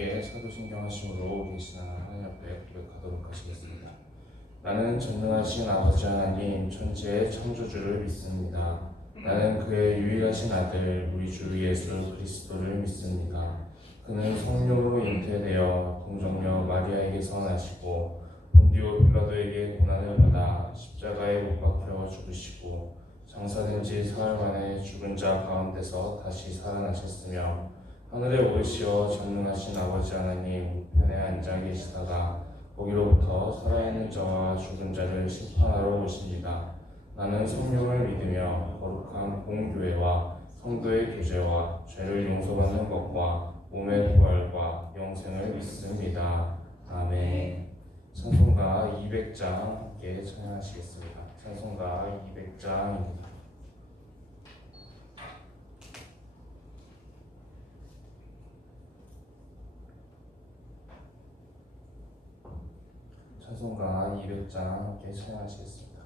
함께 사도신경 하심으로 계신 하나님 앞에 고백하도록 하시겠습니다. 나는 전능하신 아버지 하나님 천지의 창조주를 믿습니다. 나는 그의 유일하신 아들 우리 주 예수 그리스도를 믿습니다. 그는 성령으로 잉태되어 동정녀 마리아에게서 나시고 본디오 빌라도에게 고난을 받아 십자가에 못 박혀 죽으시고 장사된 지 사흘 만에 죽은 자 가운데서 다시 살아나셨으며 하늘에 오르시어 전능하신 아버지 하나님 우편에 앉아 계시다가 거기로부터 살아있는 자와 죽은 자를 심판하러 오십니다. 나는 성령을 믿으며 거룩한 공교회와 성도의 교제와 죄를 용서받는 것과 몸의 부활과 영생을 믿습니다. 아멘. 찬송가 200장 함께 찬양하시겠습니다. 찬송가 200장입니다. 찬송가 200장 함께 찬양하시겠습니다.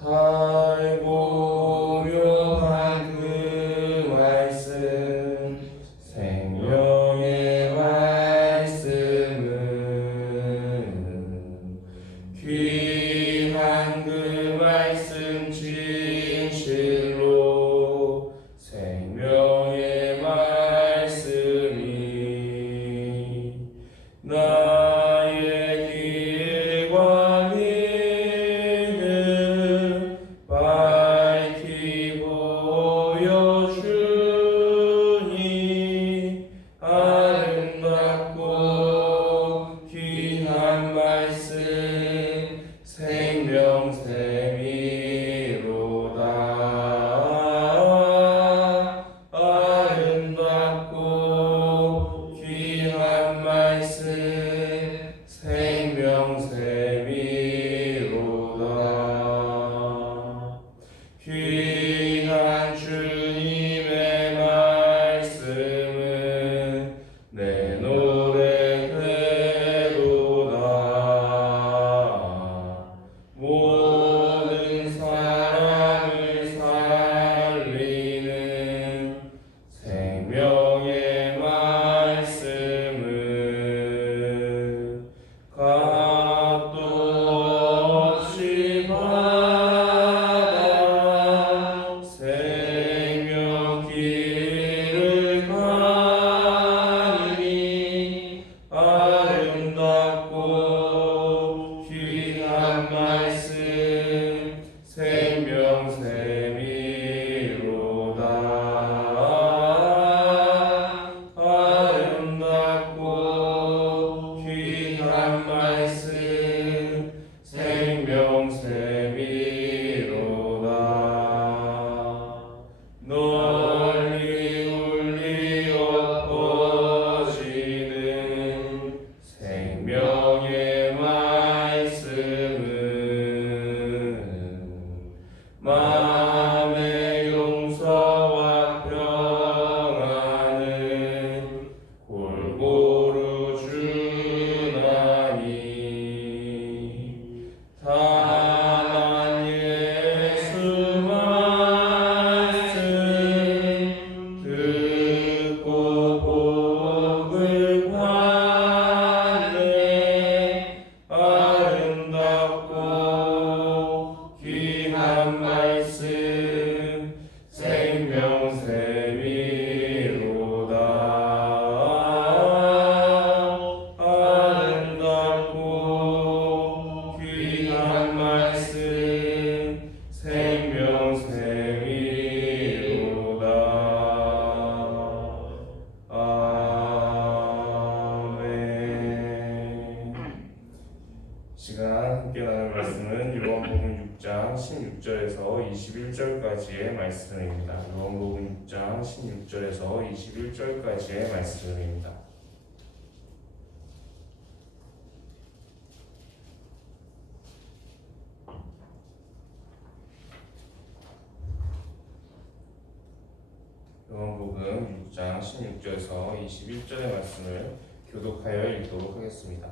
달고 묘한 그 말씀 생명의 말씀은 귀한 그 말씀 진실로 생명의 말씀이 나의 길과 길을 밝히 보여주니 아름답고 귀한 말씀 생명샘이로다. 아름답고 귀한 말씀 생명샘이로다. 귀한 주님의 말씀은 내 노래 되도다. 모든 사람을 살리는 생명의 말씀은 값도 없이 받아 생명 길을 가니 아름답고 귀한 말씀 생명샘이로다. 아름답고 귀한 말씀 생명샘이로다. 널리 울리어 퍼지는 생명의 말씀은 마음의 용서와 평안을 골고루 주나니 다만 예수 말씀 듣고 복을 받네. 아름답고 귀한 말씀 생명샘이로다. 아름답고 귀한 말씀 생명샘이로다. 아멘. 시간 함께 나눌 말씀은 요한복음 6장 16절에서 21절까지의 말씀입니다. 요한복음 6장 16절에서 21절까지의 말씀입니다. 요한복음 6장 16절에서 21절의 말씀을 교독하여 읽도록 하겠습니다.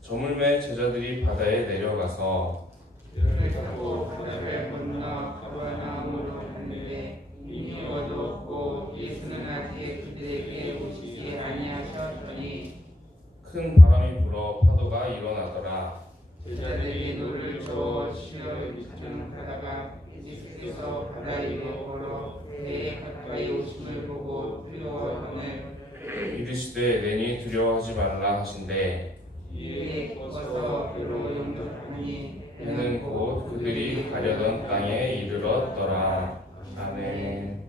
저물매 제자들이 바다에 내려가서 그를 잡고 바다에 건너 가버나움으로 갔는데 이미 어두웠고 예수는 아직 그들에게 오시지 아니하셨더니 큰 바람이 불어 파도가 일어나더라. 제자들이 노를 저어 시험을 비탄하다가 예수께서 바다 위로 걸어 배에 가까이 오심을 보고 두려워하거늘 이르시되 내니 두려워하지 말라 하신대. 이에 벗어 배로 영접하니 배는 곧 그들이 가려던 땅에 이르렀더라. 아멘.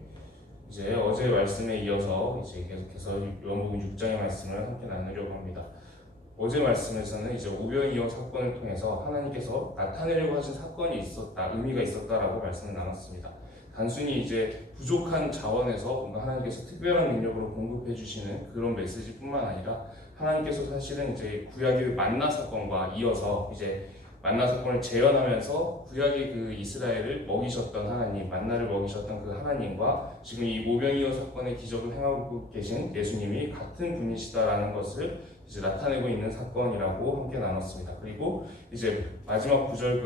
이제 어제 말씀에 이어서 이제 계속해서 요한복음 6장의 말씀을 함께 나누려고 합니다. 어제 말씀에서는 이제 오병이어 사건을 통해서 하나님께서 나타내려고 하신 사건이 있었다, 의미가 있었다라고 말씀을 나눴습니다. 단순히 이제 부족한 자원에서 뭔가 하나님께서 특별한 능력으로 공급해 주시는 그런 메시지뿐만 아니라 하나님께서 사실은 이제 구약의 만나 사건과 이어서 이제 만나 사건을 재현하면서 구약의 그 이스라엘을 먹이셨던 하나님, 만나를 먹이셨던 그 하나님과 지금 이 오병이어 사건의 기적을 행하고 계신 예수님이 같은 분이시다라는 것을 이제 나타내고 있는 사건이라고 함께 나눴습니다. 그리고 이제 마지막 구절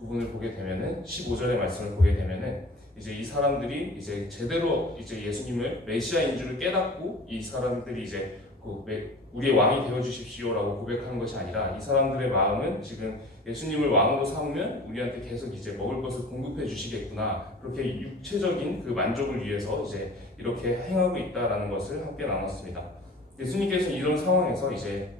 부분을 보게 되면은 15절의 말씀을 보게 되면은 이제 이 사람들이 이제 제대로 이제 예수님을 메시아인 줄을 깨닫고 이 사람들이 이제 우리의 왕이 되어 주십시오라고 고백하는 것이 아니라 이 사람들의 마음은 지금 예수님을 왕으로 삼으면 우리한테 계속 이제 먹을 것을 공급해 주시겠구나, 그렇게 육체적인 그 만족을 위해서 이제 이렇게 행하고 있다라는 것을 함께 나눴습니다. 예수님께서 이런 상황에서 이제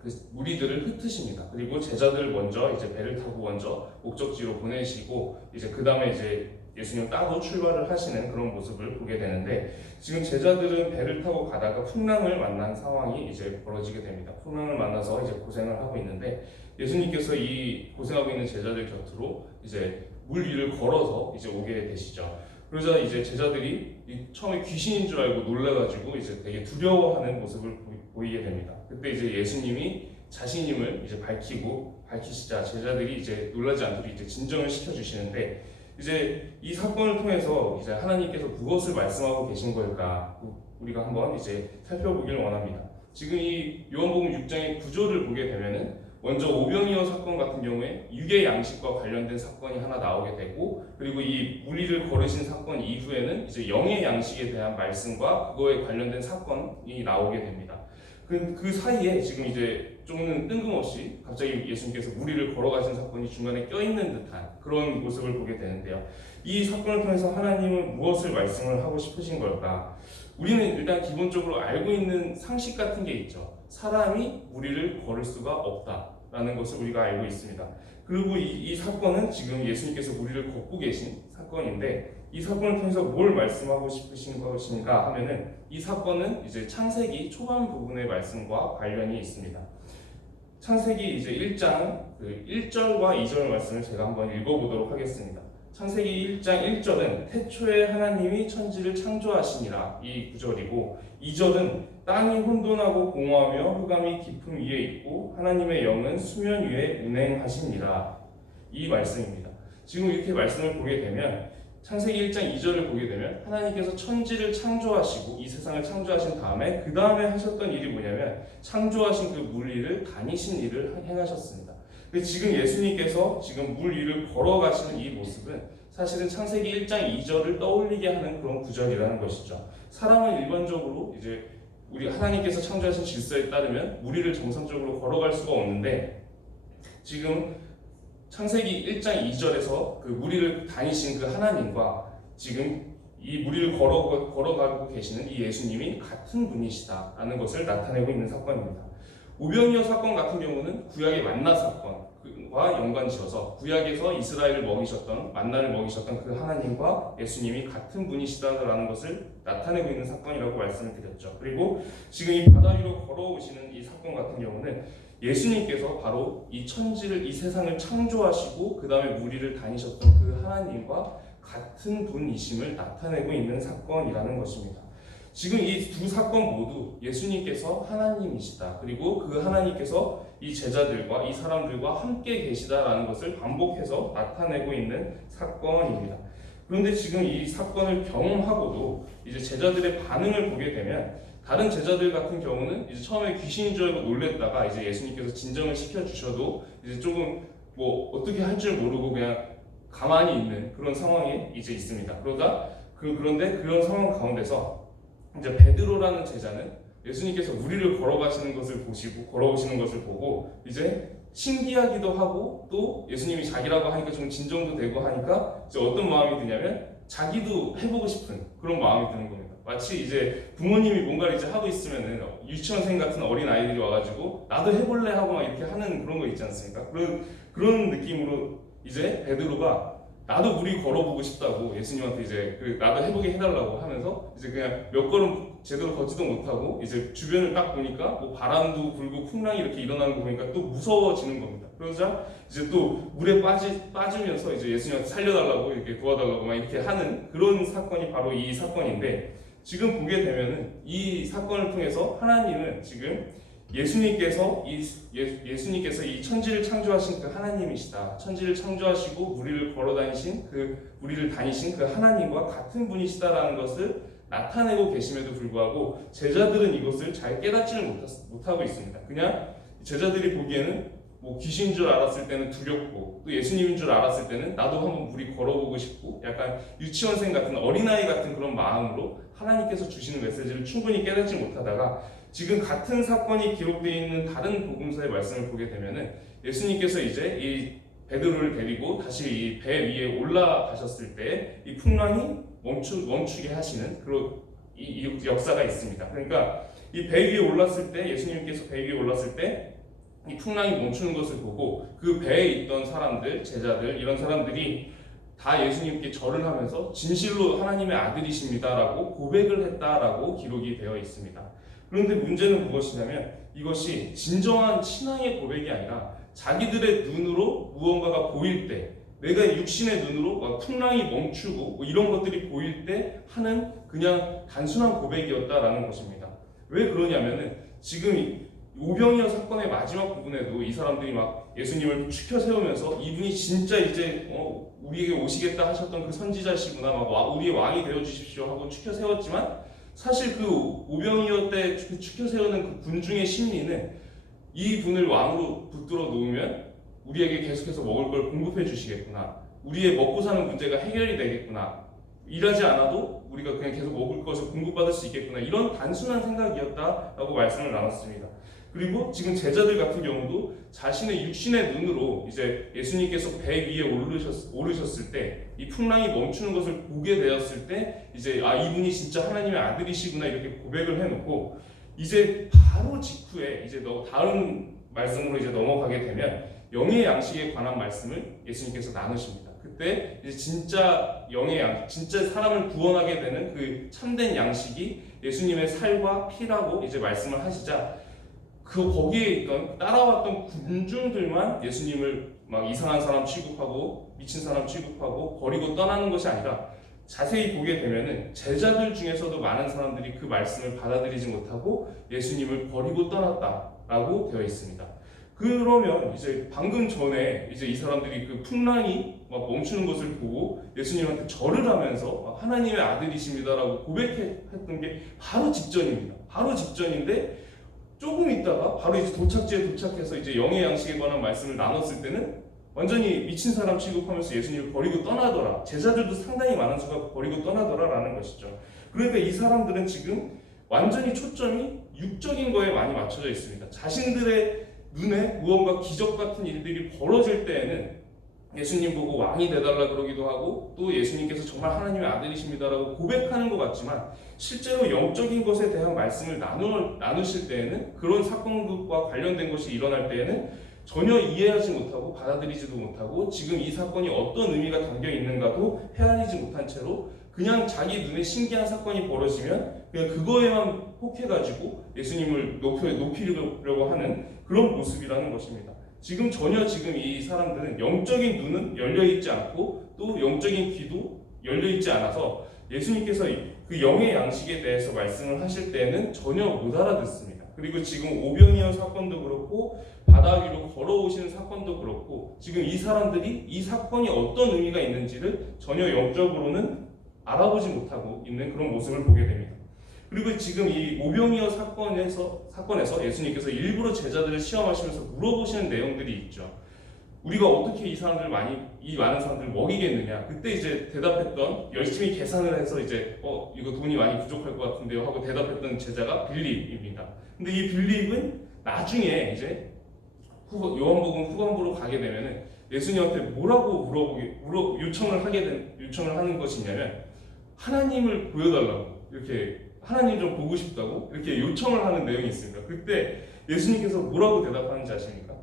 그 무리들을 흩으십니다. 그리고 제자들을 먼저 이제 배를 타고 먼저 목적지로 보내시고 이제 그 다음에 이제 예수님 따로 출발을 하시는 그런 모습을 보게 되는데, 지금 제자들은 배를 타고 가다가 풍랑을 만난 상황이 이제 벌어지게 됩니다. 풍랑을 만나서 이제 고생을 하고 있는데 예수님께서 이 고생하고 있는 제자들 곁으로 이제 물 위를 걸어서 이제 오게 되시죠. 그러자 이제 제자들이 처음에 귀신인 줄 알고 놀라가지고 이제 되게 두려워하는 모습을 보이게 됩니다. 그때 이제 예수님이 자신임을 이제 밝히시자 제자들이 이제 놀라지 않도록 이제 진정을 시켜주시는데, 이제 이 사건을 통해서 이제 하나님께서 무엇을 말씀하고 계신 걸까 우리가 한번 이제 살펴보길 원합니다. 지금 이 요한복음 6장의 구조를 보게 되면은 먼저 오병이어 사건 같은 경우에 육의 양식과 관련된 사건이 하나 나오게 되고, 그리고 이 무리를 거르신 사건 이후에는 이제 영의 양식에 대한 말씀과 그거에 관련된 사건이 나오게 됩니다. 그 사이에 지금 이제 조금 뜬금없이 갑자기 예수님께서 무리를 걸어가신 사건이 중간에 껴있는 듯한 그런 모습을 보게 되는데요. 이 사건을 통해서 하나님은 무엇을 말씀을 하고 싶으신 걸까? 우리는 일단 기본적으로 알고 있는 상식 같은 게 있죠. 사람이 무리를 걸을 수가 없다라는 것을 우리가 알고 있습니다. 그리고 이 사건은 지금 예수님께서 무리를 걷고 계신 사건인데, 이 사건을 통해서 뭘 말씀하고 싶으신 것인가 하면은 이 사건은 이제 창세기 초반 부분의 말씀과 관련이 있습니다. 창세기 이제 1장 1절과 2절 말씀을 제가 한번 읽어보도록 하겠습니다. 창세기 1장 1절은 태초에 하나님이 천지를 창조하시니라 이 구절이고, 2절은 땅이 혼돈하고 공허하며 흑암이 깊음 위에 있고 하나님의 영은 수면 위에 운행하시니라 이 말씀입니다. 지금 이렇게 말씀을 보게 되면 창세기 1장 2절을 보게 되면 하나님께서 천지를 창조하시고 이 세상을 창조하신 다음에 그 다음에 하셨던 일이 뭐냐면 창조하신 그 물 위를 다니신 일을 행하셨습니다. 지금 예수님께서 지금 물 위를 걸어가시는 이 모습은 사실은 창세기 1장 2절을 떠올리게 하는 그런 구절이라는 것이죠. 사람은 일반적으로 이제 우리 하나님께서 창조하신 질서에 따르면 물 위를 정상적으로 걸어갈 수가 없는데, 지금 창세기 1장 2절에서 그 무리를 다니신 그 하나님과 지금 이 무리를 걸어가고 계시는 이 예수님이 같은 분이시다라는 것을 나타내고 있는 사건입니다. 오병이어 사건 같은 경우는 구약의 만나 사건과 연관지어서 구약에서 이스라엘을 먹이셨던 만나를 먹이셨던 그 하나님과 예수님이 같은 분이시다라는 것을 나타내고 있는 사건이라고 말씀을 드렸죠. 그리고 지금 이 바다 위로 걸어오시는 이 사건 같은 경우는 예수님께서 바로 이 천지를, 이 세상을 창조하시고 그 다음에 무리를 다니셨던 그 하나님과 같은 분이심을 나타내고 있는 사건이라는 것입니다. 지금 이 두 사건 모두 예수님께서 하나님이시다, 그리고 그 하나님께서 이 제자들과 이 사람들과 함께 계시다라는 것을 반복해서 나타내고 있는 사건입니다. 그런데 지금 이 사건을 경험하고도 이제 제자들의 반응을 보게 되면, 다른 제자들 같은 경우는 이제 처음에 귀신인 줄 알고 놀랬다가 이제 예수님께서 진정을 시켜주셔도 이제 조금 뭐 어떻게 할 줄 모르고 그냥 가만히 있는 그런 상황이 이제 있습니다. 그런데 그런 상황 가운데서 이제 베드로라는 제자는 예수님께서 우리를 걸어오시는 것을 보고 이제 신기하기도 하고 또 예수님이 자기라고 하니까 좀 진정도 되고 하니까 이제 어떤 마음이 드냐면 자기도 해보고 싶은 그런 마음이 드는 겁니다. 마치 이제 부모님이 뭔가를 이제 하고 있으면은 유치원생 같은 어린 아이들이 와가지고 나도 해볼래 하고 막 이렇게 하는 그런 거 있지 않습니까? 그런 느낌으로 이제 베드로가 나도 물이 걸어보고 싶다고 예수님한테 이제 나도 해보게 해달라고 하면서 이제 그냥 몇 걸음 제대로 걷지도 못하고 이제 주변을 딱 보니까 뭐 바람도 불고 풍랑이 이렇게 일어나는 거 보니까 또 무서워지는 겁니다. 그러자 이제 또 물에 빠지면서 이제 예수님한테 살려달라고 이렇게 도와달라고 막 이렇게 하는 그런 사건이 바로 이 사건인데, 지금 보게 되면은 이 사건을 통해서 하나님은 지금 예수님께서 이 천지를 창조하신 그 하나님이시다. 천지를 창조하시고 우리를 걸어다니신 우리를 다니신 그 하나님과 같은 분이시다라는 것을 나타내고 계심에도 불구하고 제자들은 이것을 잘 깨닫지를 못하고 있습니다. 그냥 제자들이 보기에는 뭐 귀신인 줄 알았을 때는 두렵고 또 예수님인 줄 알았을 때는 나도 한번 물이 걸어보고 싶고 약간 유치원생 같은 어린아이 같은 그런 마음으로 하나님께서 주시는 메시지를 충분히 깨닫지 못하다가 지금 같은 사건이 기록되어 있는 다른 복음서의 말씀을 보게 되면은 예수님께서 이제 이 베드로를 데리고 다시 이 배 위에 올라가셨을 때 이 풍랑이 멈추게 하시는 그런 이 역사가 있습니다. 그러니까 이 배 위에 올랐을 때 예수님께서 배 위에 올랐을 때 이 풍랑이 멈추는 것을 보고 그 배에 있던 사람들, 제자들 이런 사람들이 다 예수님께 절을 하면서 진실로 하나님의 아들이십니다라고 고백을 했다라고 기록이 되어 있습니다. 그런데 문제는 무엇이냐면 이것이 진정한 신앙의 고백이 아니라 자기들의 눈으로 무언가가 보일 때, 내가 육신의 눈으로 풍랑이 멈추고 뭐 이런 것들이 보일 때 하는 그냥 단순한 고백이었다라는 것입니다. 왜 그러냐면은 지금 오병이어 사건의 마지막 부분에도 이 사람들이 막 예수님을 추켜 세우면서 이분이 진짜 이제 우리에게 오시겠다 하셨던 그 선지자시구나, 막 우리의 왕이 되어 주십시오 하고 추켜 세웠지만 사실 그 오병이어 때 추켜 세우는 그 군중의 심리는 이 분을 왕으로 붙들어 놓으면 우리에게 계속해서 먹을 걸 공급해 주시겠구나, 우리의 먹고 사는 문제가 해결이 되겠구나, 일하지 않아도 우리가 그냥 계속 먹을 것을 공급받을 수 있겠구나, 이런 단순한 생각이었다라고 말씀을 나눴습니다. 그리고 지금 제자들 같은 경우도 자신의 육신의 눈으로 이제 예수님께서 배 위에 오르셨을 때 이 풍랑이 멈추는 것을 보게 되었을 때 이제 이분이 진짜 하나님의 아들이시구나 이렇게 고백을 해놓고 이제 바로 직후에 이제 다음 말씀으로 이제 넘어가게 되면 영의 양식에 관한 말씀을 예수님께서 나누십니다. 그때 이제 진짜 영의 양식, 진짜 사람을 구원하게 되는 그 참된 양식이 예수님의 살과 피라고 이제 말씀을 하시자 거기에 있던 따라왔던 군중들만 예수님을 막 이상한 사람 취급하고 미친 사람 취급하고 버리고 떠나는 것이 아니라 자세히 보게 되면은 제자들 중에서도 많은 사람들이 그 말씀을 받아들이지 못하고 예수님을 버리고 떠났다라고 되어 있습니다. 그러면 이제 방금 전에 이제 이 사람들이 그 풍랑이 막 멈추는 것을 보고 예수님한테 절을 하면서 하나님의 아들이십니다라고 고백했던 게 바로 직전입니다. 바로 직전인데 조금 있다가 바로 이제 도착지에 도착해서 이제 영의 양식에 관한 말씀을 나눴을 때는 완전히 미친 사람 취급하면서 예수님을 버리고 떠나더라. 제자들도 상당히 많은 수가 버리고 떠나더라라는 것이죠. 그러니까 이 사람들은 지금 완전히 초점이 육적인 거에 많이 맞춰져 있습니다. 자신들의 눈에 무언가 기적 같은 일들이 벌어질 때에는 예수님 보고 왕이 되달라 그러기도 하고 또 예수님께서 정말 하나님의 아들이십니다라고 고백하는 것 같지만 실제로 영적인 것에 대한 말씀을 나누실 때에는 그런 사건과 관련된 것이 일어날 때에는 전혀 이해하지 못하고 받아들이지도 못하고 지금 이 사건이 어떤 의미가 담겨 있는가도 헤아리지 못한 채로 그냥 자기 눈에 신기한 사건이 벌어지면 그냥 그거에만 혹해가지고 예수님을 높이려고 하는 그런 모습이라는 것입니다. 지금 이 사람들은 영적인 눈은 열려있지 않고 또 영적인 귀도 열려있지 않아서 예수님께서 그 영의 양식에 대해서 말씀을 하실 때는 전혀 못 알아듣습니다. 그리고 지금 오병이어 사건도 그렇고 바다 위로 걸어오시는 사건도 그렇고 지금 이 사람들이 이 사건이 어떤 의미가 있는지를 전혀 영적으로는 알아보지 못하고 있는 그런 모습을 보게 됩니다. 그리고 지금 이 오병이어 사건에서 예수님께서 일부러 제자들을 시험하시면서 물어보시는 내용들이 있죠. 우리가 어떻게 이 많은 사람들을 먹이겠느냐? 그때 이제 대답했던, 열심히 계산을 해서 이제 이거 돈이 많이 부족할 것 같은데요 하고 대답했던 제자가 빌립입니다. 근데 이 빌립은 나중에 이제 요한복음 후반부로 가게 되면은 예수님한테 뭐라고 요청을 하는 것이냐면, 하나님을 보여달라고, 이렇게 하나님 좀 보고 싶다고 이렇게 요청을 하는 내용이 있습니다. 그때 예수님께서 뭐라고 대답하는지 아십니까?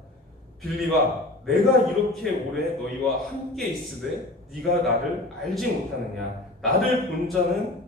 빌립아, 내가 이렇게 오래 너희와 함께 있으되 네가 나를 알지 못하느냐? 나를 본 자는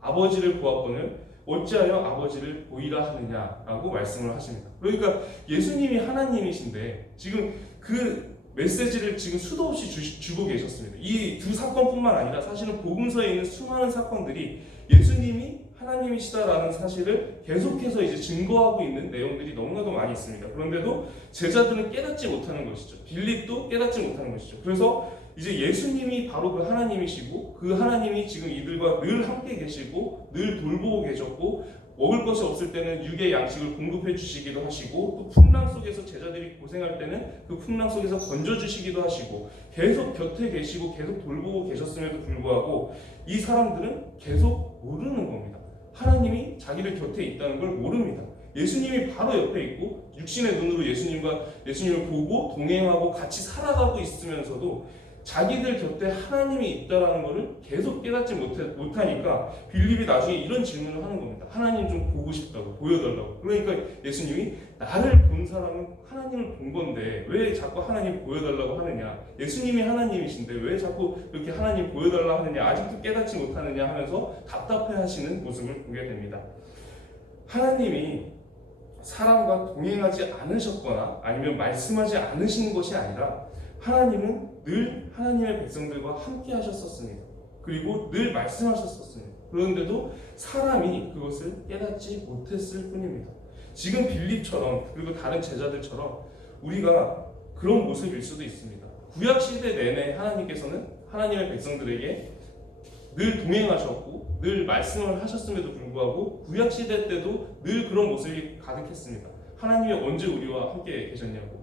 아버지를 보았거늘 어찌하여 아버지를 보이라 하느냐라고 말씀을 하십니다. 그러니까 예수님이 하나님이신데 지금 그 메시지를 지금 수도 없이 주고 계셨습니다. 이 두 사건뿐만 아니라 사실은 복음서에 있는 수많은 사건들이 예수님이 하나님이시다라는 사실을 계속해서 이제 증거하고 있는 내용들이 너무나도 많이 있습니다. 그런데도 제자들은 깨닫지 못하는 것이죠. 빌립도 깨닫지 못하는 것이죠. 그래서 이제 예수님이 바로 그 하나님이시고, 그 하나님이 지금 이들과 늘 함께 계시고 늘 돌보고 계셨고, 먹을 것이 없을 때는 육의 양식을 공급해 주시기도 하시고, 또 풍랑 속에서 제자들이 고생할 때는 그 풍랑 속에서 건져 주시기도 하시고, 계속 곁에 계시고 계속 돌보고 계셨음에도 불구하고 이 사람들은 계속 모르는 겁니다. 하나님이 자기를 곁에 있다는 걸 모릅니다. 예수님이 바로 옆에 있고 육신의 눈으로 예수님을 보고 동행하고 같이 살아가고 있으면서도 자기들 곁에 하나님이 있다라는 것을 계속 깨닫지 못하니까 빌립이 나중에 이런 질문을 하는 겁니다. 하나님 좀 보고 싶다고, 보여달라고. 그러니까 예수님이 나를 본 사람은 하나님을 본 건데 왜 자꾸 하나님 보여달라고 하느냐? 예수님이 하나님이신데 왜 자꾸 이렇게 하나님 보여달라고 하느냐? 아직도 깨닫지 못하느냐 하면서 답답해하시는 모습을 보게 됩니다. 하나님이 사람과 동행하지 않으셨거나 아니면 말씀하지 않으신 것이 아니라 하나님은 늘 하나님의 백성들과 함께 하셨었습니다. 그리고 늘 말씀하셨었습니다. 그런데도 사람이 그것을 깨닫지 못했을 뿐입니다. 지금 빌립처럼 그리고 다른 제자들처럼 우리가 그런 모습일 수도 있습니다. 구약시대 내내 하나님께서는 하나님의 백성들에게 늘 동행하셨고 늘 말씀을 하셨음에도 불구하고 구약시대 때도 늘 그런 모습이 가득했습니다. 하나님이 언제 우리와 함께 계셨냐고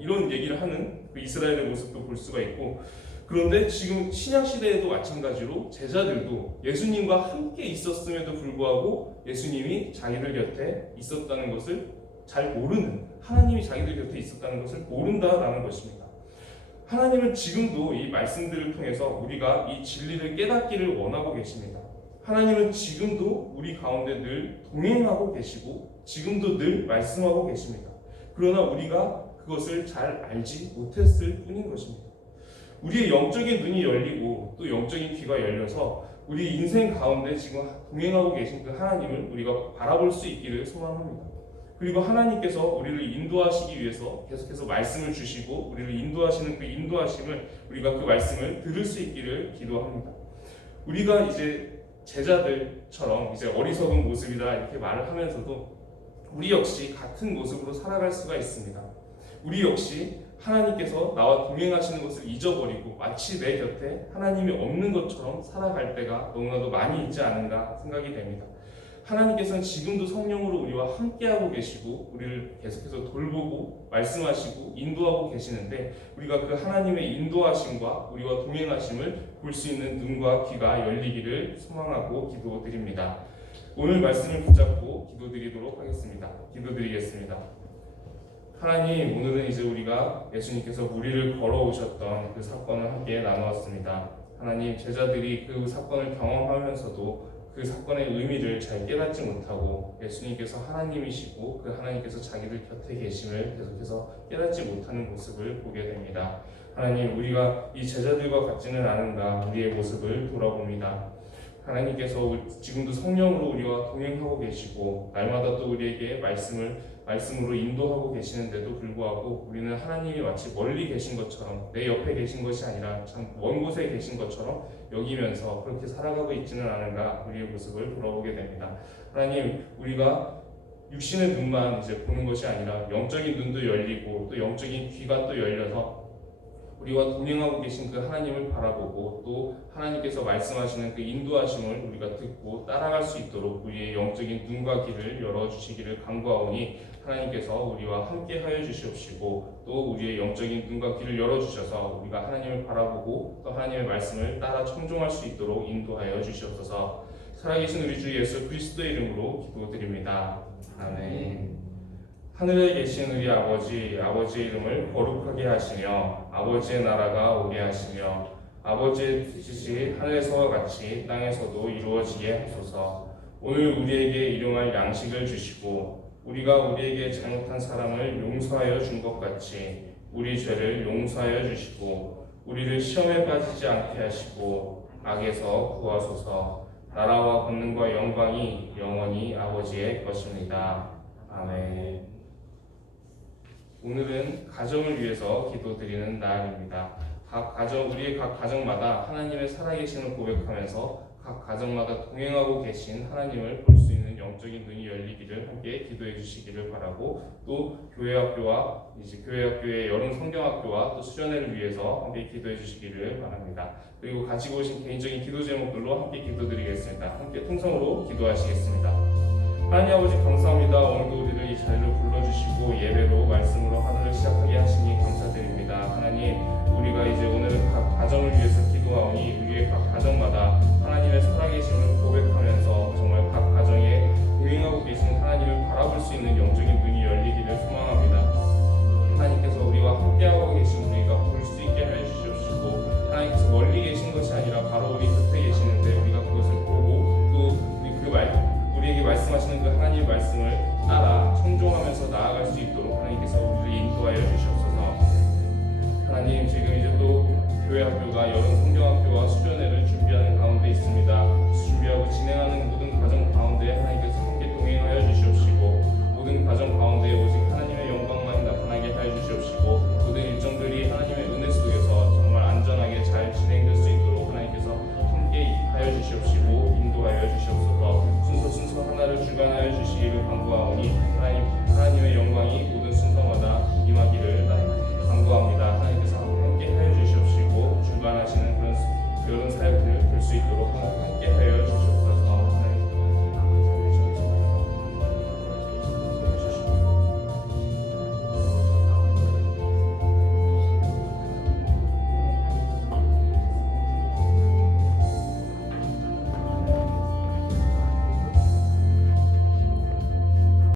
이런 얘기를 하는 그 이스라엘의 모습도 볼 수가 있고, 그런데 지금 신약시대에도 마찬가지로 제자들도 예수님과 함께 있었음에도 불구하고 예수님이 자기들 곁에 있었다는 것을 잘 모르는, 하나님이 자기들 곁에 있었다는 것을 모른다라는 것입니다. 하나님은 지금도 이 말씀들을 통해서 우리가 이 진리를 깨닫기를 원하고 계십니다. 하나님은 지금도 우리 가운데 늘 동행하고 계시고 지금도 늘 말씀하고 계십니다. 그러나 우리가 그것을 잘 알지 못했을 뿐인 것입니다. 우리의 영적인 눈이 열리고 또 영적인 귀가 열려서 우리 인생 가운데 지금 동행하고 계신 그 하나님을 우리가 바라볼 수 있기를 소망합니다. 그리고 하나님께서 우리를 인도하시기 위해서 계속해서 말씀을 주시고 우리를 인도하시는 그 인도하심을, 우리가 그 말씀을 들을 수 있기를 기도합니다. 우리가 이제 제자들처럼 이제 어리석은 모습이다 이렇게 말을 하면서도 우리 역시 같은 모습으로 살아갈 수가 있습니다. 우리 역시 하나님께서 나와 동행하시는 것을 잊어버리고 마치 내 곁에 하나님이 없는 것처럼 살아갈 때가 너무나도 많이 있지 않은가 생각이 됩니다. 하나님께서는 지금도 성령으로 우리와 함께하고 계시고 우리를 계속해서 돌보고 말씀하시고 인도하고 계시는데, 우리가 그 하나님의 인도하심과 우리와 동행하심을 볼 수 있는 눈과 귀가 열리기를 소망하고 기도드립니다. 오늘 말씀을 붙잡고 기도드리도록 하겠습니다. 기도드리겠습니다. 하나님, 오늘은 이제 우리가 예수님께서 우리를 걸어오셨던 그 사건을 함께 나누었습니다. 하나님, 제자들이 그 사건을 경험하면서도 그 사건의 의미를 잘 깨닫지 못하고 예수님께서 하나님이시고 그 하나님께서 자기들 곁에 계심을 계속해서 깨닫지 못하는 모습을 보게 됩니다. 하나님, 우리가 이 제자들과 같지는 않은가 우리의 모습을 돌아봅니다. 하나님께서 지금도 성령으로 우리와 동행하고 계시고 날마다 또 우리에게 말씀으로 인도하고 계시는데도 불구하고 우리는 하나님이 마치 멀리 계신 것처럼, 내 옆에 계신 것이 아니라 참 먼 곳에 계신 것처럼 여기면서 그렇게 살아가고 있지는 않은가 우리의 모습을 돌아보게 됩니다. 하나님, 우리가 육신의 눈만 이제 보는 것이 아니라 영적인 눈도 열리고 또 영적인 귀가 또 열려서 우리와 동행하고 계신 그 하나님을 바라보고 또 하나님께서 말씀하시는 그 인도하심을 우리가 듣고 따라갈 수 있도록 우리의 영적인 눈과 귀를 열어주시기를 간구하오니 하나님께서 우리와 함께 하여 주시옵시고 또 우리의 영적인 눈과 귀를 열어주셔서 우리가 하나님을 바라보고 또 하나님의 말씀을 따라 청종할 수 있도록 인도하여 주시옵소서. 살아계신 우리 주 예수 그리스도의 이름으로 기도드립니다. 아멘. 하늘에 계신 우리 아버지의 이름을 거룩하게 하시며 아버지의 나라가 오게 하시며 아버지의 뜻이 하늘에서와 같이 땅에서도 이루어지게 하소서. 오늘 우리에게 일용할 양식을 주시고 우리가 우리에게 잘못한 사람을 용서하여 준 것 같이 우리 죄를 용서하여 주시고 우리를 시험에 빠지지 않게 하시고 악에서 구하소서. 나라와 권능과 영광이 영원히 아버지의 것입니다. 아멘. 오늘은 가정을 위해서 기도드리는 날입니다. 우리의 각 가정마다 하나님의 살아계심을 고백하면서 각 가정마다 동행하고 계신 하나님을 볼 수 있는 영적인 눈이 열리기를 함께 기도해 주시기를 바라고 또 교회학교의 여름 성경학교와 또 수련회를 위해서 함께 기도해 주시기를 바랍니다. 그리고 가지고 오신 개인적인 기도 제목들로 함께 기도드리겠습니다. 함께 통성으로 기도하시겠습니다. 하나님 아버지 감사합니다. 오늘도 우리를 이 자리로 불러주시고 예배로 말씀으로 하루를 시작하게 하시니 감사드립니다. 하나님 우리가 이제 오늘은 각 가정을 위해서 기도하오니 우리의 각 가정마다 하나님의 살아계심을 고백하면서 정말 각 가정에 대응하고 계신 하나님을 바라볼 수 있는 영적인 눈이 열리기를 소망합니다. 하나님께서 우리와 함께하고 계신 우리가 볼 수 있게 하여 주시옵시고 하나님께서 멀리 계신 것이 아니라 바로 우리 곁에 계시는데 우리가 그것을 보고 또 우리에게 말씀하시는 그 하나님의 말씀을 따라 청종하면서 나아갈 수 있도록 하나님께서 우리를 인도하여 주시옵소서. 하나님 지금 이제 또 교회학교가 여름 성경학교와 수련회를 준비하는 가운데 있습니다. 준비하고 진행하는 모든 과정 가운데 하나님께서 함께 동행하여 주시옵시고 모든 과정 가운데 오직 하나님의 영광만 나타나게 하여 주시옵시고 모든 일정들이 하나님의 은혜 속에서 정말 안전하게 잘 진행될 수 있도록 하나님께서 함께 하여 주시옵시고 인도하여 주시옵소서. 순서 하나를 주관하여 주시기를 간구하오니 하나님의 영광이 모든 순서마다 임하기를 간구합니다. 하나님께서 함께 하여 주시옵시고 주관하시는 그런 사역들을 볼 수 있도록 함께 하여